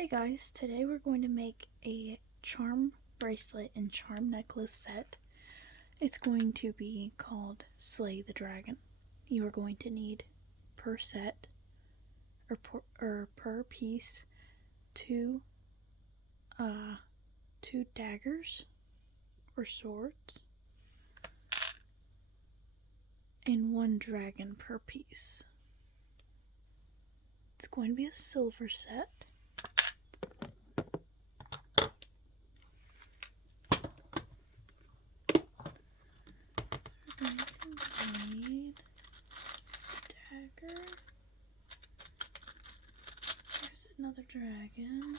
Hey guys, today we're going to make a charm bracelet and charm necklace set. It's going to be called Slay the Dragon. You are going to need per set or per piece two daggers or swords and one dragon per piece. It's going to be a silver set. Going to need a dagger. There's another dragon.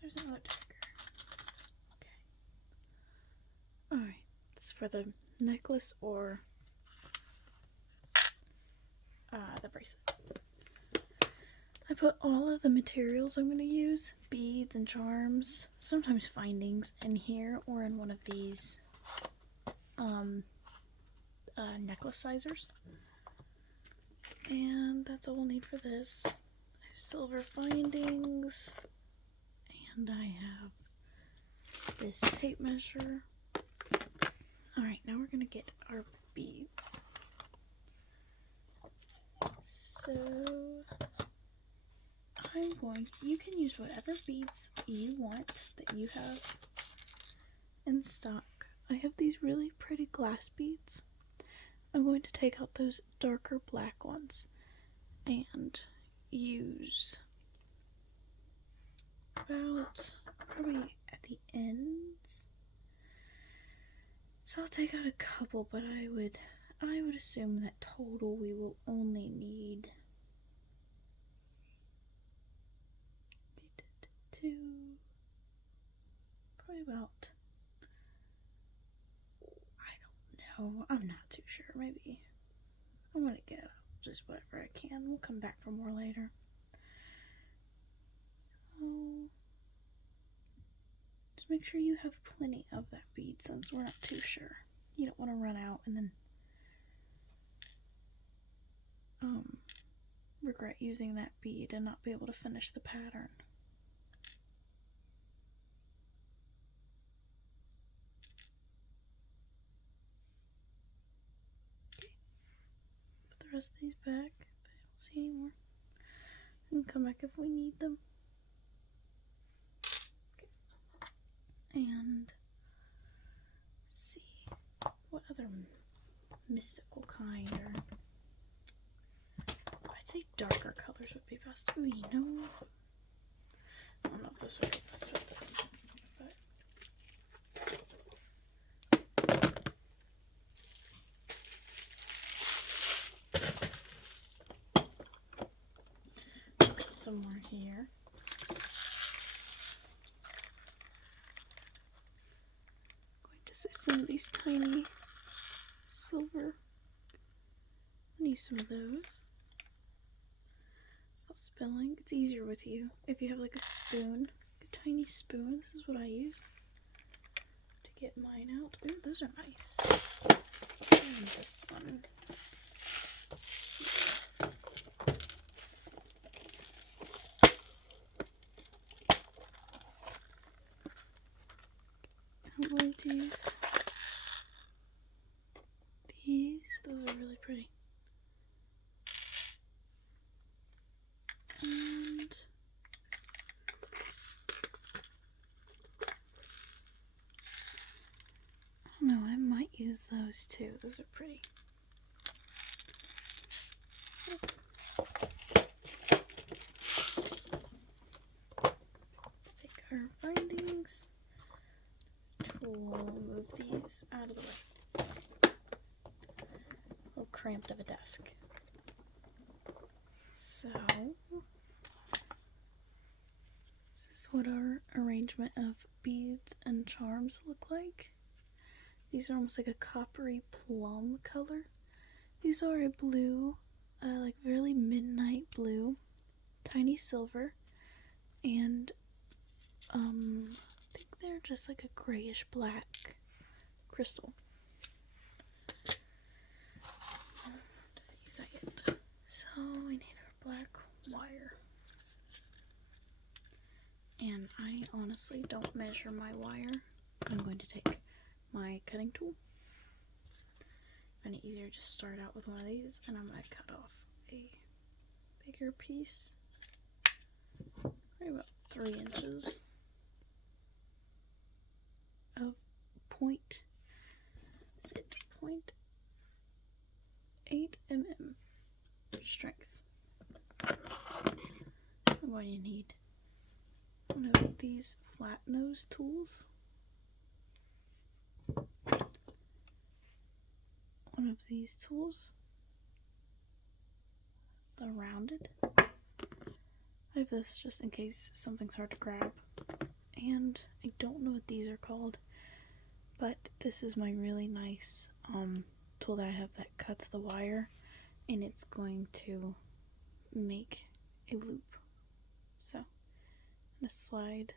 There's another dagger. Okay. Alright, it's for the necklace or the bracelet. I put all of the materials I'm going to use, beads and charms, sometimes findings, in here or in one of these necklace sizers. And that's all we'll need for this. I have silver findings, and I have this tape measure. Alright, now we're going to get our beads. So you can use whatever beads you want that you have in stock. I have these really pretty glass beads. I'm going to take out those darker black ones and use about probably at the ends. So I'll take out a couple, but I would assume that total we will only need two, probably about, I don't know, I'm not too sure. Maybe I'm gonna get just whatever I can. We'll come back for more later. So just make sure you have plenty of that bead since we're not too sure. You don't want to run out and then regret using that bead and not be able to finish the pattern. Okay. Put the rest of these back if I don't see any more. And come back if we need them. Okay. And see what other mystical kind, or I'd say darker colors would be best. Ooh, you know, I don't know if this would be best with this, but okay, some more here. I'm going to say some of these tiny silver. I'm gonna use some of those. Without spilling. It's easier with you if you have like a spoon, a tiny spoon. This is what I use to get mine out. Ooh, those are nice. And this one. I'm going to use these. Those are really pretty. And I don't know, I might use those too. Those are pretty. Let's take our findings. We'll move these out of the way. A little cramped of a desk. So this is what our arrangement of beads and charms look like. These are almost like a coppery plum color. These are a blue, like really midnight blue, tiny silver, and I think they're just like a grayish black crystal. Use that yet. So we need our black wire. And I honestly don't measure my wire. I'm going to take my cutting tool. Find it easier to just start out with one of these, and I'm going to cut off a bigger piece, probably about 3 inches of point 0.8 mm strength. I'm going to need one of these flat nose tools, one of these tools, the rounded. I have this just in case something's hard to grab, and I don't know what these are called, but this is my really nice tool that I have that cuts the wire, and it's going to make a loop. So I'm going to slide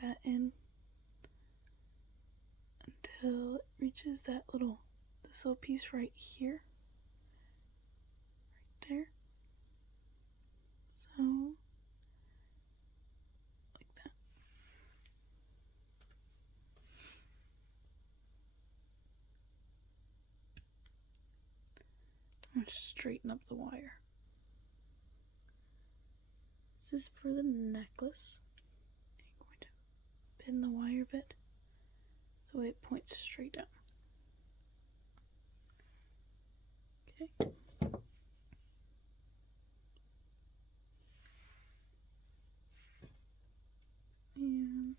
that in until it reaches this little piece right here, right there. So, like that. I'm going to straighten up the wire. This is for the necklace. I'm going to bend the wire a bit so it points straight down. Okay. And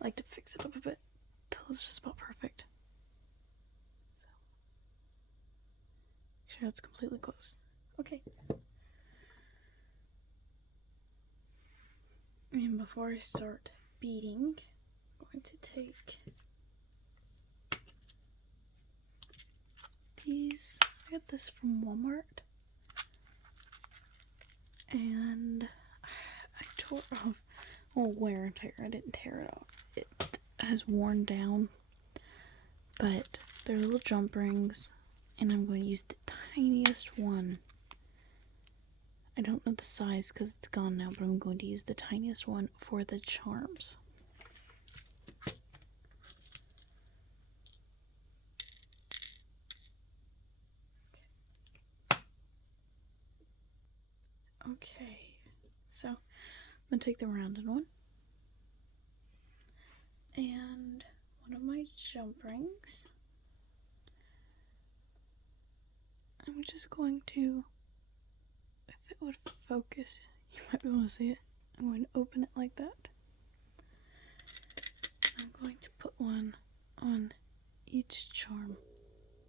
I like to fix it up a bit until it's just about perfect. So make sure it's completely closed. Okay. And before I start beading, I'm going to take these. I got this from Walmart, and I tore off, well, wear and tear. I didn't tear it off. It has worn down, but they're little jump rings, and I'm going to use the tiniest one. I don't know the size because it's gone now, but I'm going to use the tiniest one for the charms. Okay, so I'm going to take the rounded one and one of my jump rings. I'm just going to, if it would focus, you might be able to see it. I'm going to open it like that. I'm going to put one on each charm,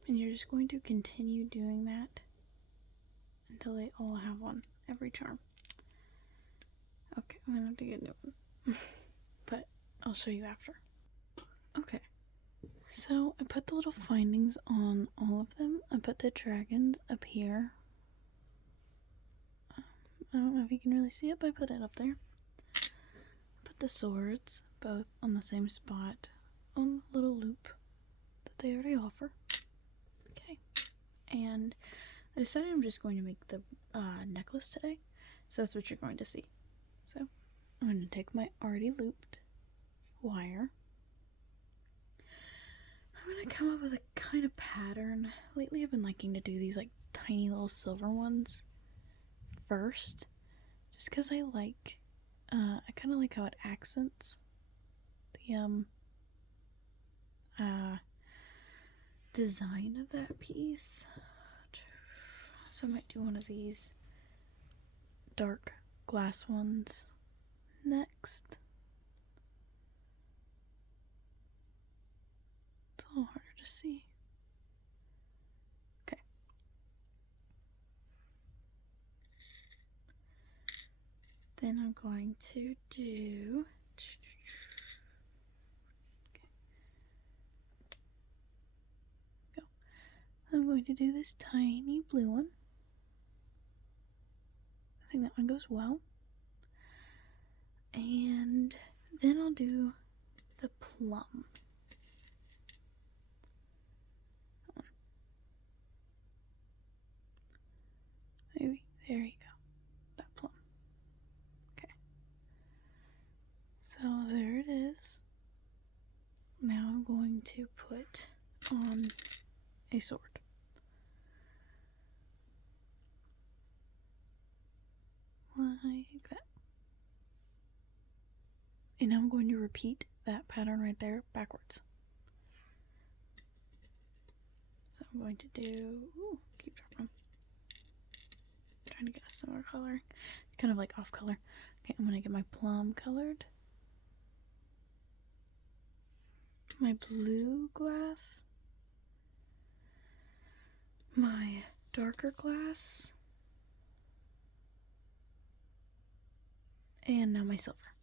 and you're just going to continue doing that until they all have one, every charm. Okay, I'm gonna have to get a new one, but I'll show you after. Okay, so I put the little findings on all of them. I put the dragons up here. I don't know if you can really see it, but I put it up there. I put the swords both on the same spot on the little loop that they already offer. Okay, and I decided I'm just going to make the necklace today, so that's what you're going to see. So I'm going to take my already looped wire. I'm going to come up with a kind of pattern. Lately I've been liking to do these like tiny little silver ones first, just because I kind of like how it accents the design of that piece. So I might do one of these dark glass ones next. It's a little harder to see. Okay. Then I'm going to do I'm going to do this tiny blue one. I think that one goes well. And then I'll do the plum. Maybe, there you go. That plum. Okay. a sword. Like that. And now I'm going to repeat that pattern right there backwards. So I'm going to do, keep dropping them. Trying to get a similar color, kind of like off color. Okay, I'm gonna get my plum colored, my blue glass, my darker glass, and now my silver.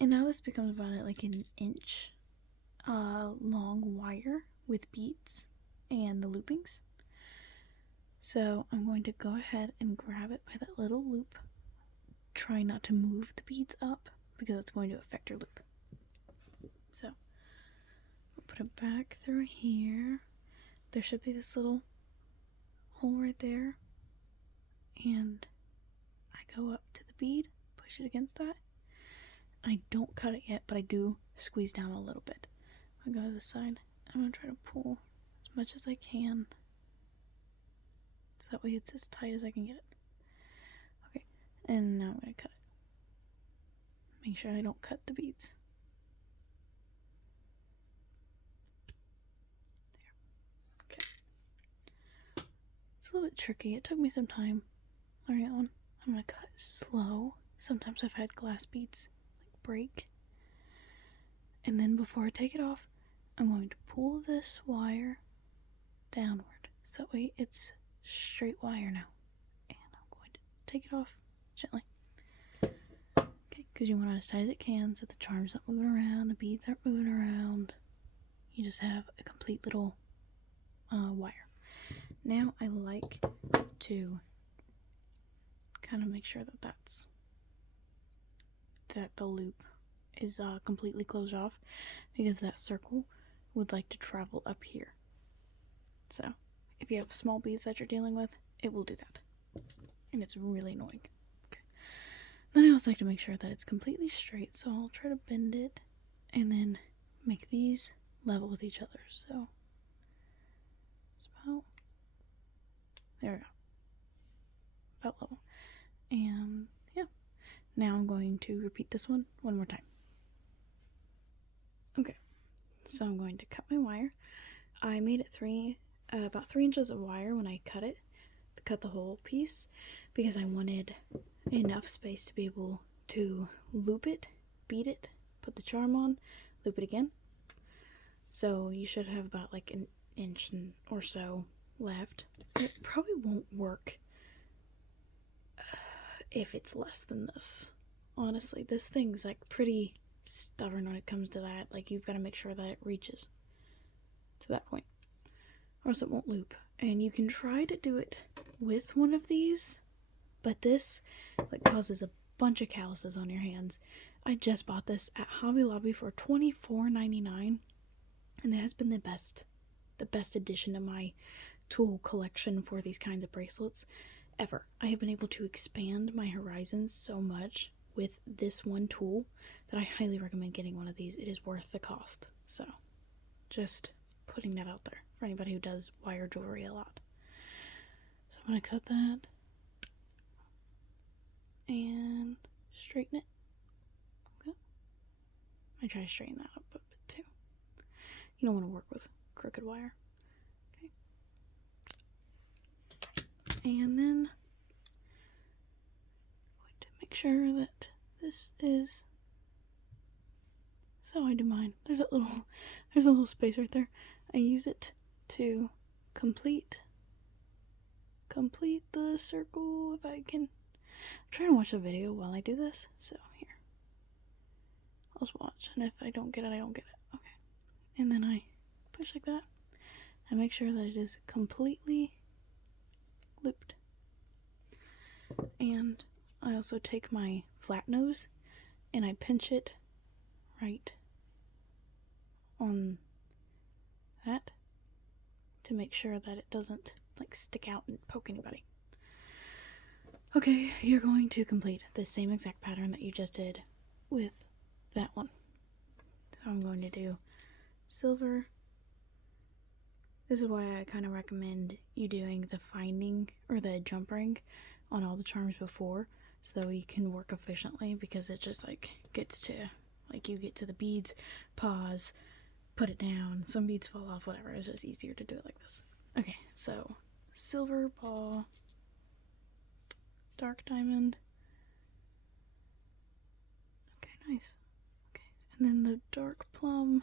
And now this becomes about like an inch long wire with beads and the loopings. So I'm going to go ahead and grab it by that little loop. Try not to move the beads up because it's going to affect your loop. So I'll put it back through here. There should be this little hole right there. And I go up to the bead, push it against that. I don't cut it yet, but I do squeeze down a little bit. I go to the side. I'm going to try to pull as much as I can, so that way it's as tight as I can get it. Okay, and now I'm going to cut it. Make sure I don't cut the beads. There. Okay. It's a little bit tricky. It took me some time learning that one. I'm going to cut slow. Sometimes I've had glass beads break. And then before I take it off, I'm going to pull this wire downward. So that way it's straight wire now. And I'm going to take it off gently. Okay, because you want it as tight as it can so the charm's not moving around, the beads aren't moving around. You just have a complete little wire. Now I like to kind of make sure that the loop is completely closed off, because that circle would like to travel up here. So if you have small beads that you're dealing with, it will do that, and it's really annoying. Okay. Then I also like to make sure that it's completely straight, so I'll try to bend it and then make these level with each other. So it's about, there we go, about level. And yeah, now I'm going to repeat this one more time. Okay, so I'm going to cut my wire. I made it about 3 inches of wire when I cut it, to cut the whole piece, because I wanted enough space to be able to loop it, beat it, put the charm on, loop it again. So you should have about like an inch or so left. It probably won't work if it's less than this. Honestly, this thing's like pretty stubborn when it comes to that. Like, you've got to make sure that it reaches to that point, or else it won't loop. And you can try to do it with one of these, but this like causes a bunch of calluses on your hands. I just bought this at Hobby Lobby for $24.99, and it has been the best addition to my tool collection for these kinds of bracelets ever. I have been able to expand my horizons so much with this one tool that I highly recommend getting one of these. It is worth the cost. So just putting that out there for anybody who does wire jewelry a lot. So I'm going to cut that and straighten it. Okay. I try to straighten that up a bit too. You don't want to work with crooked wire. Okay. And then I'm going to make sure that this is, so I do mine. There's a little space right there. I use it to complete the circle if I can. I'm trying to watch the video while I do this, so here. I'll just watch, and if I don't get it, I don't get it. Okay. And then I push like that. I make sure that it is completely looped. And I also take my flat nose and I pinch it right on that to make sure that it doesn't like stick out and poke anybody. Okay, you're going to complete the same exact pattern that you just did with that one. So I'm going to do silver, This is why I kind of recommend you doing the finding or the jump ring on all the charms before, so you can work efficiently, because it just like gets to, like, you get to the beads, pause, put it down, some beads fall off, whatever. It's just easier to do it like this. Okay, so silver ball, dark diamond. Okay, nice. Okay, and then the dark plum,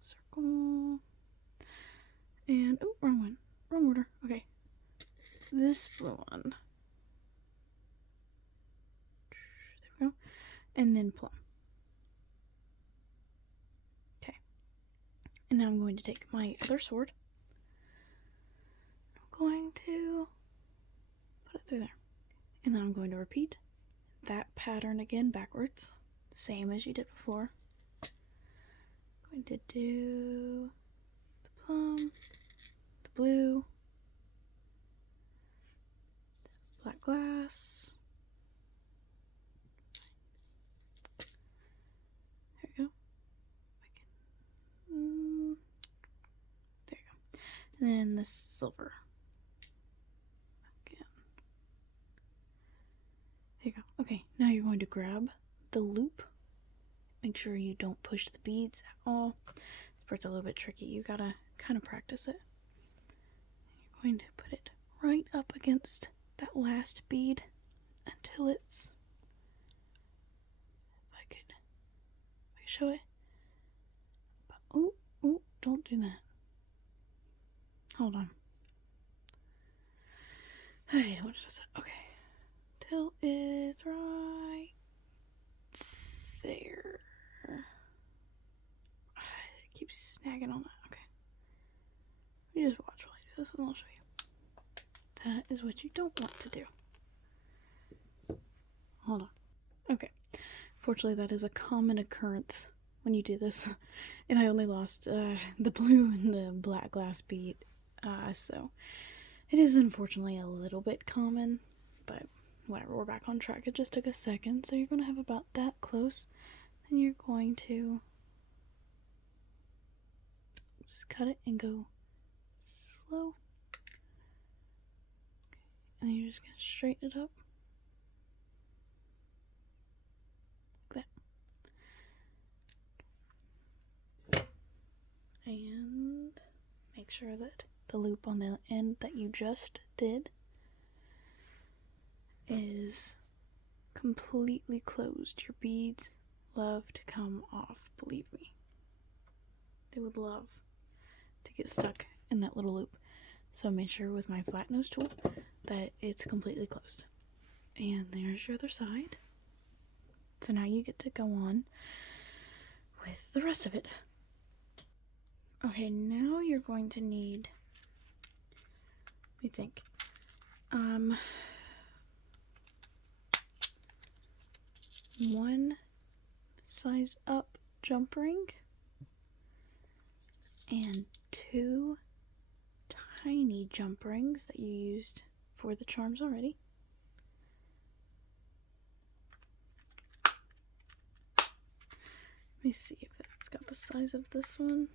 circle, and oh, wrong one, wrong order. Okay, this blue one. There we go, and then plum. Okay, and now I'm going to take my other sword. I'm going to put it through there, and then I'm going to repeat that pattern again backwards, same as you did before. I'm going to do the plum, the blue, black glass. There you go. There you go. And then the silver. Again. There you go. Okay, now you're going to grab the loop. Make sure you don't push the beads at all. This part's a little bit tricky. You gotta kind of practice it. You're going to put it right up against that last bead until it's, if I could show it. Oh, don't do that. Hold on. Hey, what did I say? Okay. Till it's right there. I keep snagging on that. Okay. You just watch while I do this and I'll show you. That is what you don't want to do. Hold on. Okay. Fortunately, that is a common occurrence when you do this. And I only lost the blue and the black glass bead. So it is unfortunately a little bit common, but whatever, we're back on track. It just took a second. So you're going to have about that close. Then you're going to just cut it and go slow. Okay. And then you're just going to straighten it up. Like that. And make sure that the loop on the end that you just did is completely closed. Your beads love to come off, believe me. They would love to get stuck in that little loop. So I made sure with my flat nose tool that it's completely closed. And there's your other side. So now you get to go on with the rest of it. Okay, now you're going to need, let me think, one size up jump ring and 2 tiny jump rings that you used for the charms already. Let me see if it's got the size of this one.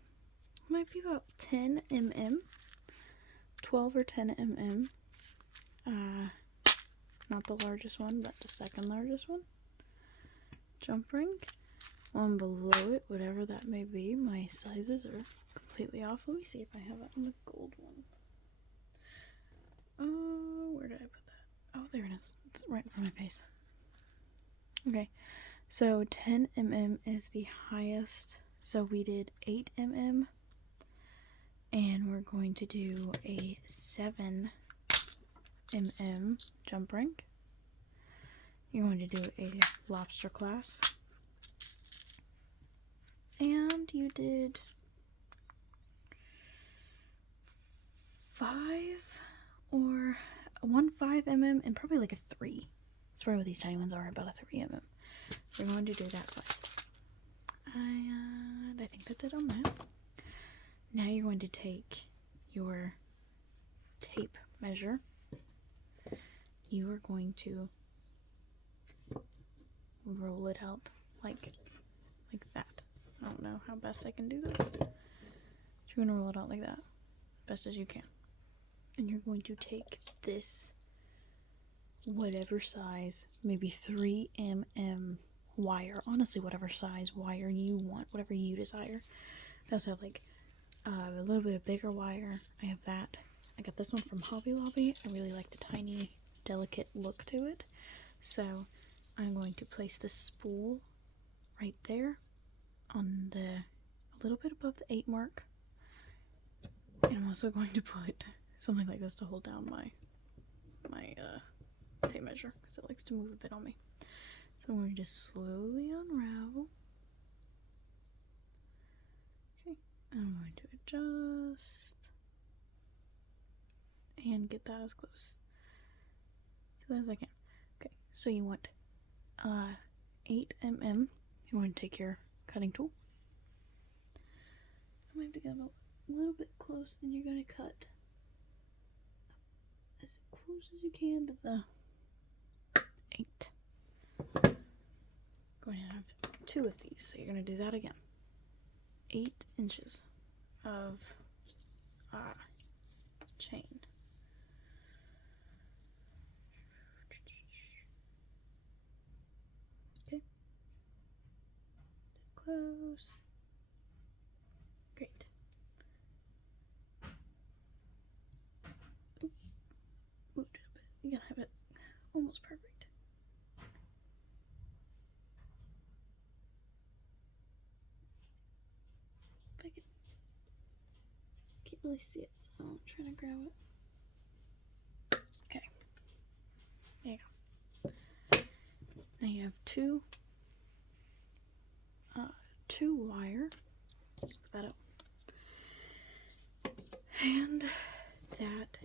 It might be about 10 mm, 12 or 10 mm. Not the largest one, but the second largest one. Jump ring. One below it, whatever that may be. My sizes are completely off. Let me see if I have it on the gold one. Oh, where did I put that? Oh, there it is. It's right in front of my face. Okay, so 10 mm is the highest. So we did 8 mm. And we're going to do a 7 mm jump ring. You're going to do a lobster clasp. And you did 5 or 5 mm and probably like a 3. That's probably what these tiny ones are, about a 3 mm. So we're going to do that size. And I think that's it on that. Now you're going to take your tape measure. You are going to roll it out like that. I don't know how best I can do this. you're going to roll it out like that, best as you can. And you're going to take this, whatever size, maybe 3mm wire. Honestly, whatever size wire you want, whatever you desire. I also have like a little bit of bigger wire. I have that. I got this one from Hobby Lobby. I really like the tiny, delicate look to it. So I'm going to place the spool right there on a little bit above the 8 mark. And I'm also going to put something like this to hold down my tape measure because it likes to move a bit on me. So I'm going to just slowly unravel. Okay, I'm going to adjust and get that as close to that as I can. Okay, so you want 8mm. You want to take your cutting tool. I might have to get a little bit close, then you're going to cut as close as you can to the 8. Going to have 2 of these, so you're going to do that again. 8 inches of chain. Okay. Close. Great. Oop. Moved it a bit. You gotta have it almost perfect. If I can't really see it, so I'm trying to grab it. Okay. There you go. Now you have two wire. Put that up. And that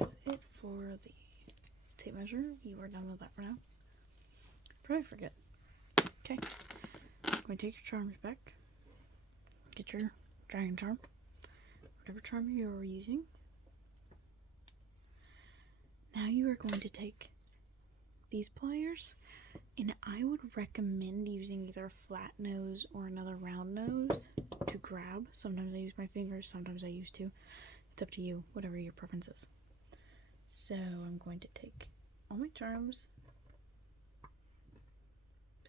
is it for the tape measure. You are done with that for now. Probably forget. Okay. I'm going to take your charms back. Get your dragon charm. Whatever charm you're using. Now you are going to take these pliers, and I would recommend using either a flat nose or another round nose to grab. Sometimes I use my fingers, sometimes I use 2. It's up to you, whatever your preference is. So I'm going to take all my charms,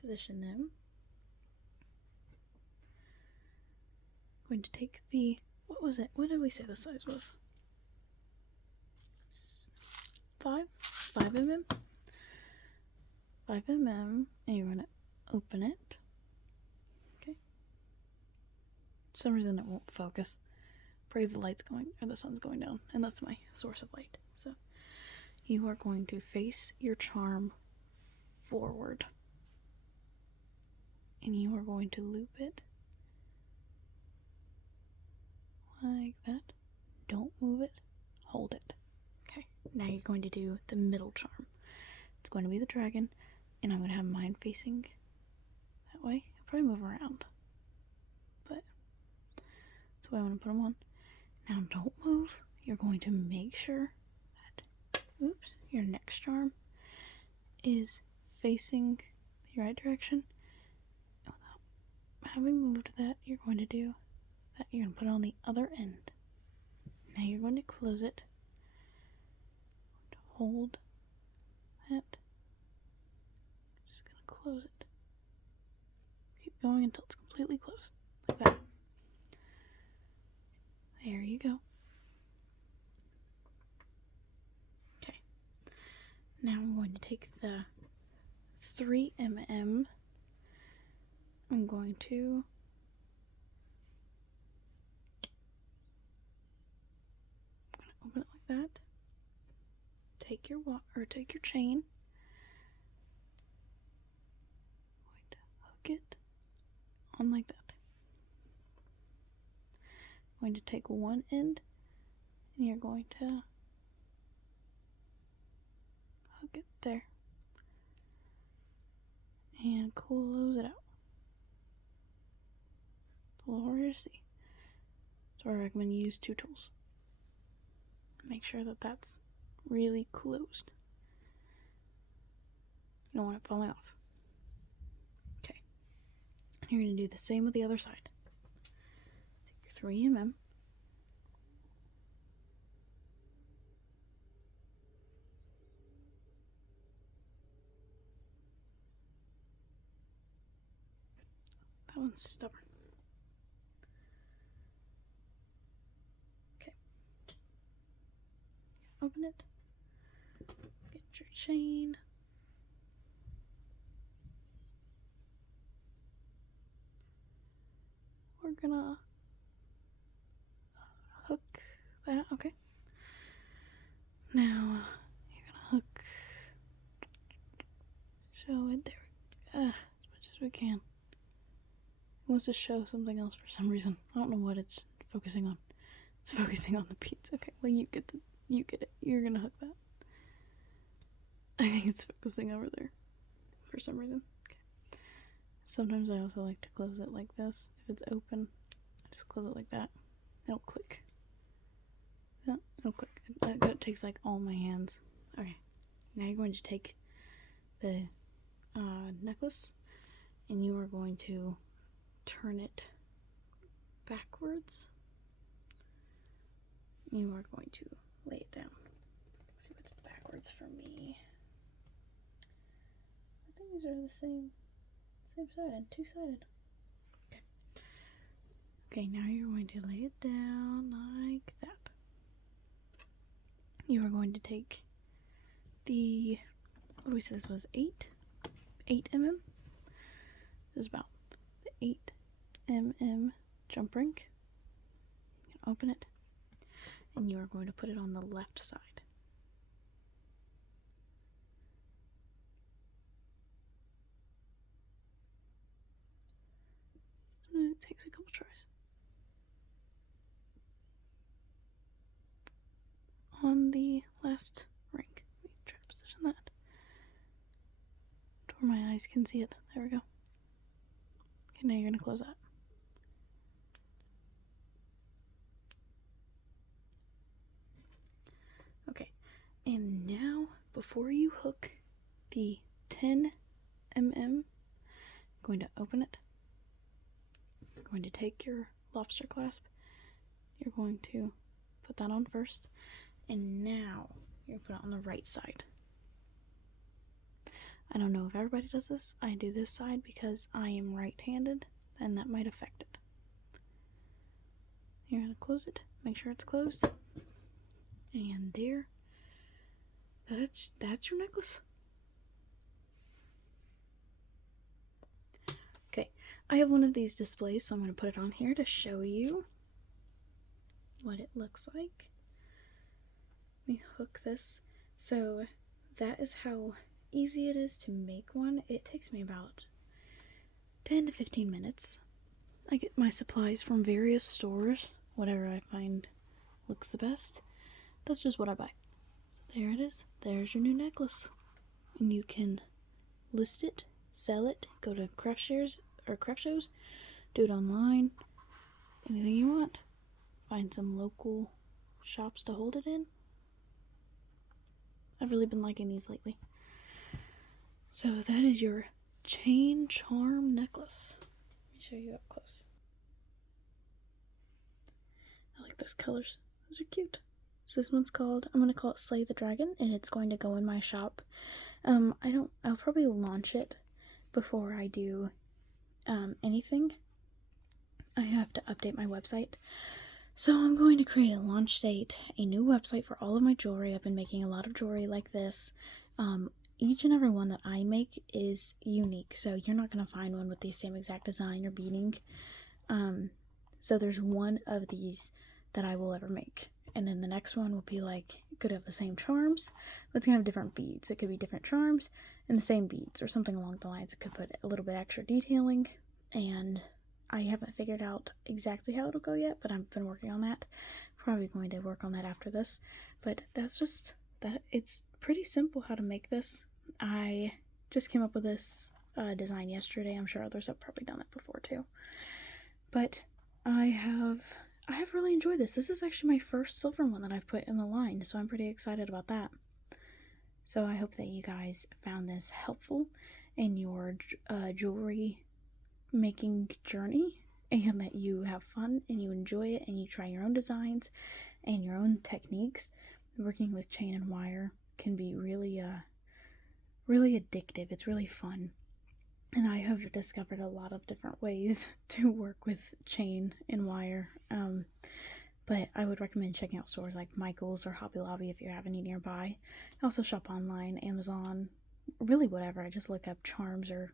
position them. I'm going to take the, what was it? What did we say the size was? 5mm? 5mm, and you're going to open it. Okay. For some reason it won't focus. Praise the light's going, or the sun's going down, and that's my source of light. So you are going to face your charm forward, and you are going to loop it like that. Don't move it. Hold it. Okay. Now you're going to do the middle charm. It's going to be the dragon, and I'm going to have mine facing that way. I'll probably move around, but that's why I want to put them on. Now don't move. You're going to make sure that, oops, your next charm is facing the right direction. Without having moved that, you're going to do that. You're going to put it on the other end. Now you're going to close it. Hold that. Just going to close it. Keep going until it's completely closed. Like that. There you go. Okay. Now I'm going to take the 3mm. I'm going to open it like that. Take your take your chain. Going to hook it on like that. I'm going to take one end, and you're going to hook it there and close it out. It's a little harder to see, so I recommend you use 2 tools. Make sure that that's really closed. You don't want it falling off. Okay. And you're going to do the same with the other side. 3 mm. That one's stubborn. Okay. Open it. Get your chain. We're gonna hook that. Okay. Now you're gonna hook. Show it there. As much as we can. It wants to show something else for some reason. I don't know what it's focusing on. It's focusing on the beads. Okay, well you get it. You're gonna hook that. I think it's focusing over there for some reason. Okay. Sometimes I also like to close it like this. If it's open, I just close it like that. It'll click. Yeah, it'll click. That takes like all my hands. Okay, now you're going to take the necklace and you are going to turn it backwards. You are going to lay it down. Let's see what's backwards for me. I think these are the same sided, two-sided. Okay. Okay, now you're going to lay it down like that. You are going to take the, what do we say this was, 8 mm? This is about the 8 mm jump ring. You can open it, and you are going to put it on the left side. It takes a couple tries. On the last ring. Let me try to position that to where my eyes can see it. There we go. Okay, now you're going to close that. Okay, and now before you hook the 10 mm, I'm going to open it. You're going to take your lobster clasp. You're going to put that on first, and now you're going to put it on the right side. I don't know if everybody does this. I do this side because I am right-handed, and that might affect it. You're going to close it. Make sure it's closed. And there. That's your necklace. Okay, I have one of these displays, so I'm going to put it on here to show you what it looks like. Let me hook this. So that is how easy it is to make one. It takes me about 10 to 15 minutes. I get my supplies from various stores, whatever I find looks the best. That's just what I buy. So there it is. There's your new necklace. And you can list it, sell it, go to craft shows, do it online, anything you want. Find some local shops to hold it in. I've really been liking these lately. So that is your chain charm necklace. Let me show you up close. I like those colors. Those are cute. So this one's called, I'm going to call it Slay the Dragon, and it's going to go in my shop. I'll probably launch it before I do anything. I have to update my website. So I'm going to create a launch date, a new website for all of my jewelry. I've been making a lot of jewelry like this. Each and every one that I make is unique, so you're not going to find one with the same exact design or beading. So there's one of these that I will ever make. And then the next one will be like, it could have the same charms, but it's going to have different beads. It could be different charms and the same beads or something along the lines. It could put a little bit extra detailing, and I haven't figured out exactly how it'll go yet, but I've been working on that. Probably going to work on that after this. But that's just that. It's pretty simple how to make this. I just came up with this design yesterday. I'm sure others have probably done it before too. But I have really enjoyed this. This is actually my first silver one that I've put in the line, so I'm pretty excited about that. So I hope that you guys found this helpful in your jewelry making journey. and that you have fun and you enjoy it and you try your own designs and your own techniques. Working with chain and wire can be really really addictive. It's really fun. And I have discovered a lot of different ways to work with chain and wire. But I would recommend checking out stores like Michael's or Hobby Lobby if you have any nearby. I also shop online, Amazon, really whatever. I just look up charms or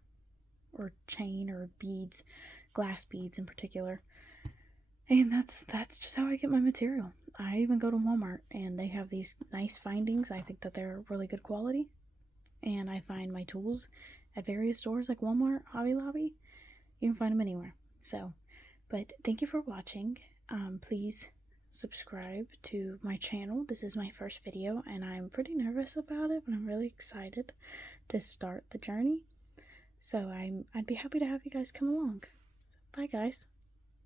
chain or beads, glass beads in particular. And that's just how I get my material. I even go to Walmart and they have these nice findings. I think that they're really good quality. And I find my tools at various stores like Walmart, Hobby Lobby. You can find them anywhere. So, but thank you for watching. Please subscribe to my channel. This is my first video and I'm pretty nervous about it, but I'm really excited to start the journey. So I'd be happy to have you guys come along. So, bye guys.